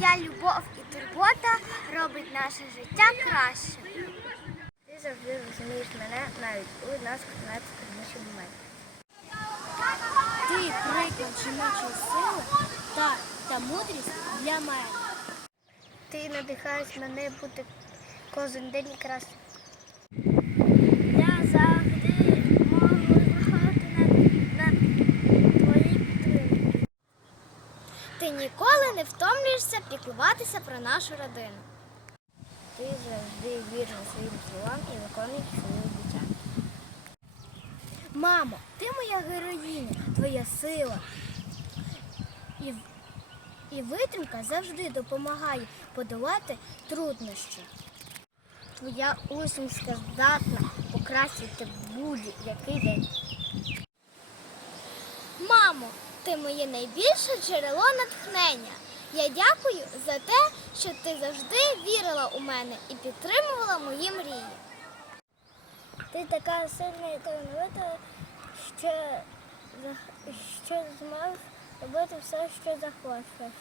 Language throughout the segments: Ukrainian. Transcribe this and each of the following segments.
Твоя любов і турбота робить наше життя краще. Ти завжди розумієш мене навіть у нас найскладніші моменти. Ти приклад жіночої сили та, та мудрість для мене. Ти надихаєш мене бути кожен день краще. Я завжди можу виходити на, на твої підтримки. Ти ніколи не втомлюєшся піклуватися про нашу родину. Ти завжди вірна своїм словам і виконуєш свої обіцянки. Мамо, ти моя героїня, твоя сила. І, і витримка завжди допомагає подолати труднощі. Твоя усмішка здатна покращити будь-який день. Мамо, ти моє найбільше джерело натхнення. Я дякую за те, що ти завжди вірила у мене і підтримувала мої мрії. Ти така сильна і талановита, що, що зможеш робити все, що захочеш.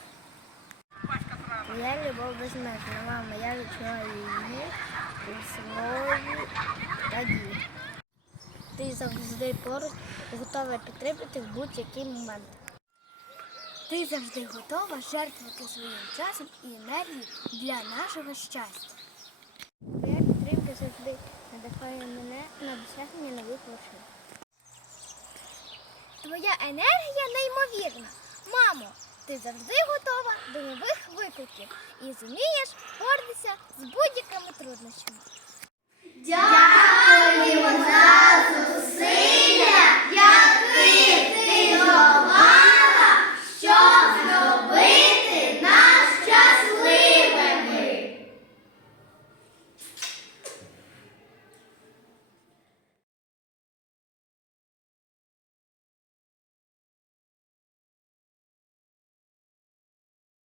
Твоя любов безмежна, мама, я відчуваю її у слові та дії. Ти завжди поруч готова підтримати в будь-який момент. Ти завжди готова жертвувати своїм часом і енергією для нашого щастя. Твоя підтримка завжди надихає мене на досягнення нових вершин. Твоя енергія неймовірна. Мамо, ти завжди готова до нових викликів і зумієш боротися з будь-якими труднощами. Зусилля.